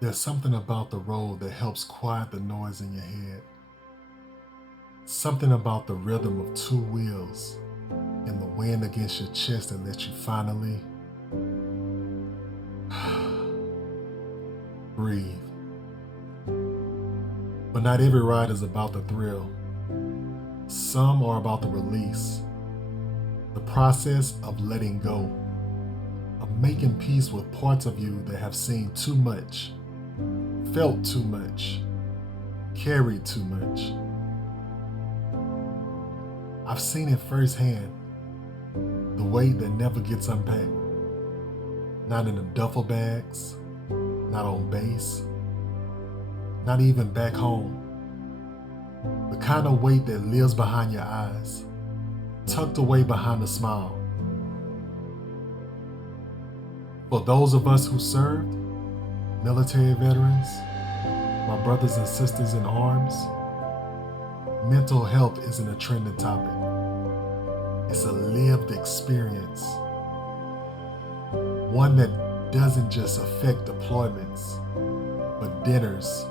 There's something about the road that helps quiet the noise in your head. Something about the rhythm of two wheels and the wind against your chest that lets you finally breathe. But not every ride is about the thrill. Some are about the release, the process of letting go, of making peace with parts of you that have seen too much, felt too much, carried too much. I've seen it firsthand, the weight that never gets unpacked. Not in the duffel bags, not on base, not even back home. The kind of weight that lives behind your eyes, tucked away behind a smile. For those of us who served, military veterans, my brothers and sisters in arms, mental health isn't a trending topic. It's a lived experience. One that doesn't just affect deployments, but dinners,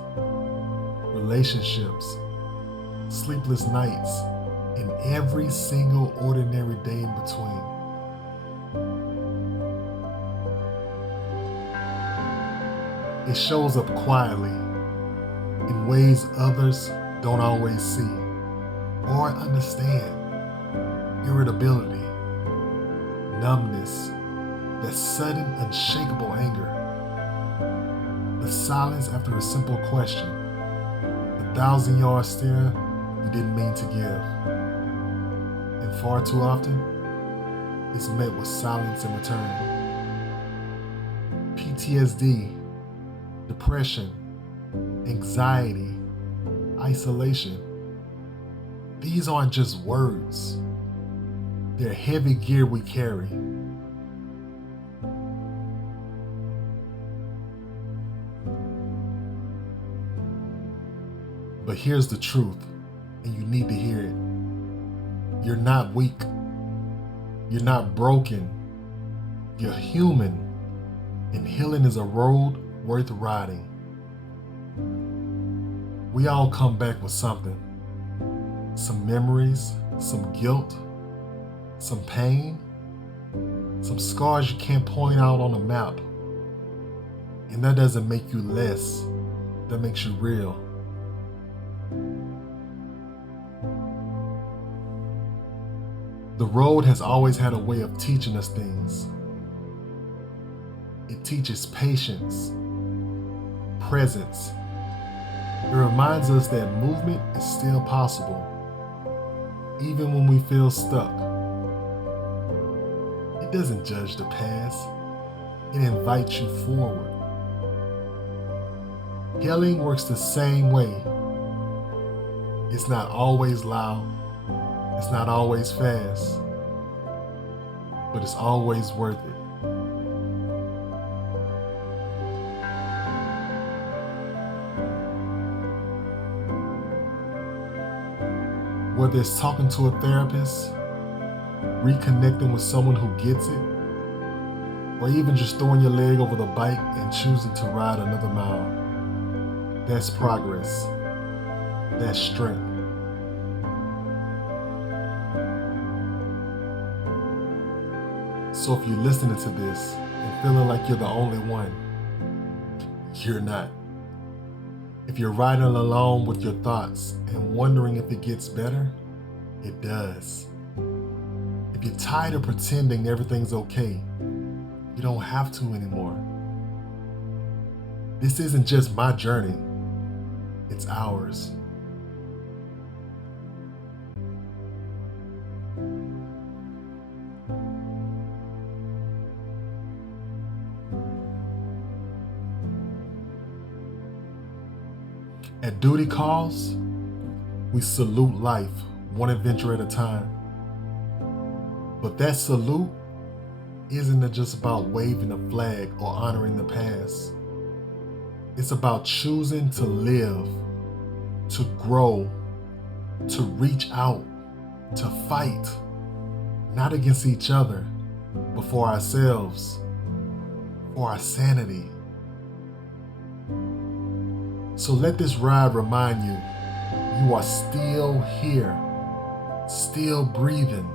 relationships, sleepless nights, and every single ordinary day in between. It shows up quietly in ways others don't always see or understand. Irritability, numbness, that sudden, unshakable anger, the silence after a simple question, the 1,000-yard stare you didn't mean to give. And far too often, it's met with silence in return. PTSD, depression, anxiety, isolation. These aren't just words. They're heavy gear we carry. But here's the truth, and you need to hear it. You're not weak. You're not broken. You're human, and healing is a road worth riding. We all come back with something. Some memories, some guilt, some pain, some scars you can't point out on a map. And that doesn't make you less, that makes you real. The road has always had a way of teaching us things. It teaches patience, presence. It reminds us that movement is still possible, even when we feel stuck. It doesn't judge the past, it invites you forward. Healing works the same way. It's not always loud, it's not always fast, but it's always worth it. Whether it's talking to a therapist, reconnecting with someone who gets it, or even just throwing your leg over the bike and choosing to ride another mile. That's progress. That's strength. So if you're listening to this and feeling like you're the only one, you're not. If you're riding along with your thoughts and wondering if it gets better, it does. If you're tired of pretending everything's okay, you don't have to anymore. This isn't just my journey, it's ours. At Duty Calls, we salute life one adventure at a time. But that salute isn't just about waving a flag or honoring the past. It's about choosing to live, to grow, to reach out, to fight, not against each other, but for ourselves, for our sanity. So let this ride remind you, you are still here, still breathing,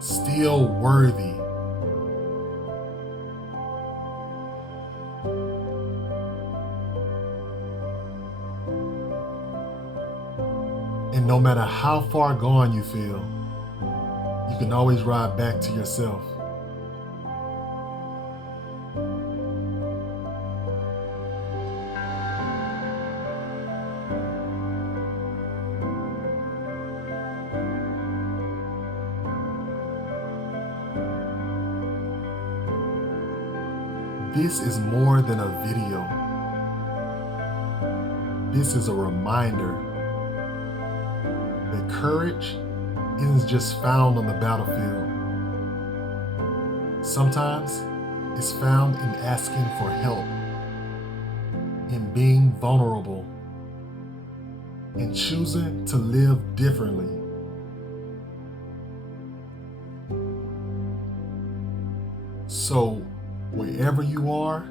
still worthy. And no matter how far gone you feel, you can always ride back to yourself. This is more than a video. This is a reminder that courage isn't just found on the battlefield. Sometimes it's found in asking for help, in being vulnerable, in choosing to live differently. So, wherever you are,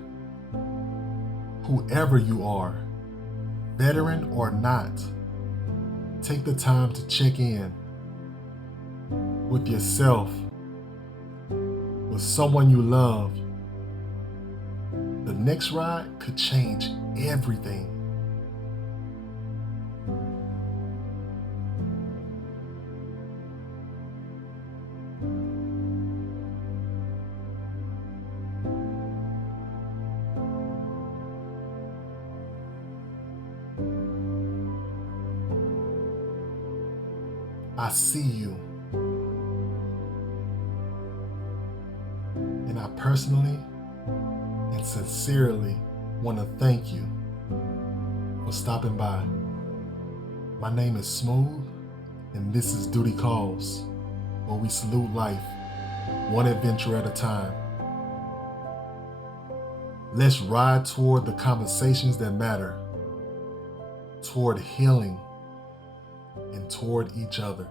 whoever you are, veteran or not, take the time to check in with yourself, with someone you love. The next ride could change everything. I see you. And I personally and sincerely want to thank you for stopping by. My name is Smooth, and this is Duty Calls, where we salute life, one adventure at a time. Let's ride toward the conversations that matter, toward healing, and toward each other.